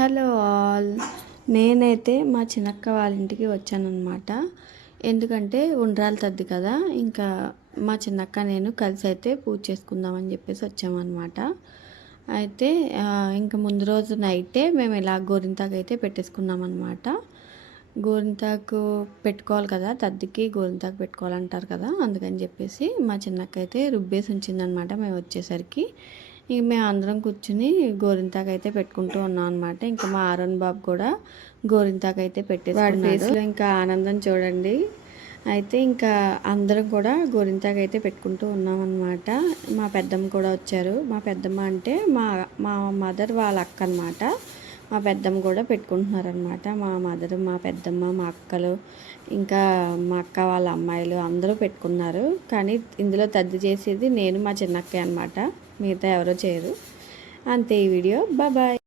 Hello all. నేనైతే మా చిన్నక్క వాళ్ళ ఇంటికి వచ్చానన్నమాట. ఎందుకంటే ఉండ్రాలు తద్ది కదా ఇంకా మా చిన్నక్క నేను కలిసి అయితే పూజ చేసుకుందామని చెప్పేసి వచ్చామన్నమాట. అయితే ఇంకా ముందు రోజు నైటే మేము ఇలా గోరింతాకు అయితే పెట్టేసుకున్నాం అనమాట గోరింతాకు పెట్టుకోవాలి కదా తద్దికి గోరింతాకు పెట్టుకోవాలంటారు కదా అందుకని చెప్పేసి మా చిన్నక్క అయితే రుబ్బేసి ఉంచిందనమాట మేము వచ్చేసరికి. ఇంక మేము అందరం కూర్చుని గోరింతాకు అయితే పెట్టుకుంటూ ఉన్నాం అనమాట ఇంకా మా ఆరోన్ బాబు కూడా గోరింతాకు అయితే పెట్టేసి వాడి ఫేస్లో ఇంకా ఆనందం చూడండి. అయితే ఇంకా అందరం కూడా గోరింతాకు అయితే పెట్టుకుంటూ ఉన్నాం అనమాట మా పెద్దమ్మ కూడా వచ్చారు. మా పెద్దమ్మ అంటే మా మా మదర్ వాళ్ళ అక్క అనమాట మా పెద్దమ్మ కూడా పెట్టుకుంటున్నారనమాట మా మదర్ మా పెద్దమ్మ మా అక్కలు ఇంకా మా అక్క వాళ్ళ అమ్మాయిలు అందరూ పెట్టుకున్నారు. కానీ ఇందులో తద్ది చేసేది నేను మా చిన్నక్కే అనమాట మిగతా ఎవరో చేయరు. అంతే ఈ వీడియో. బాయ్.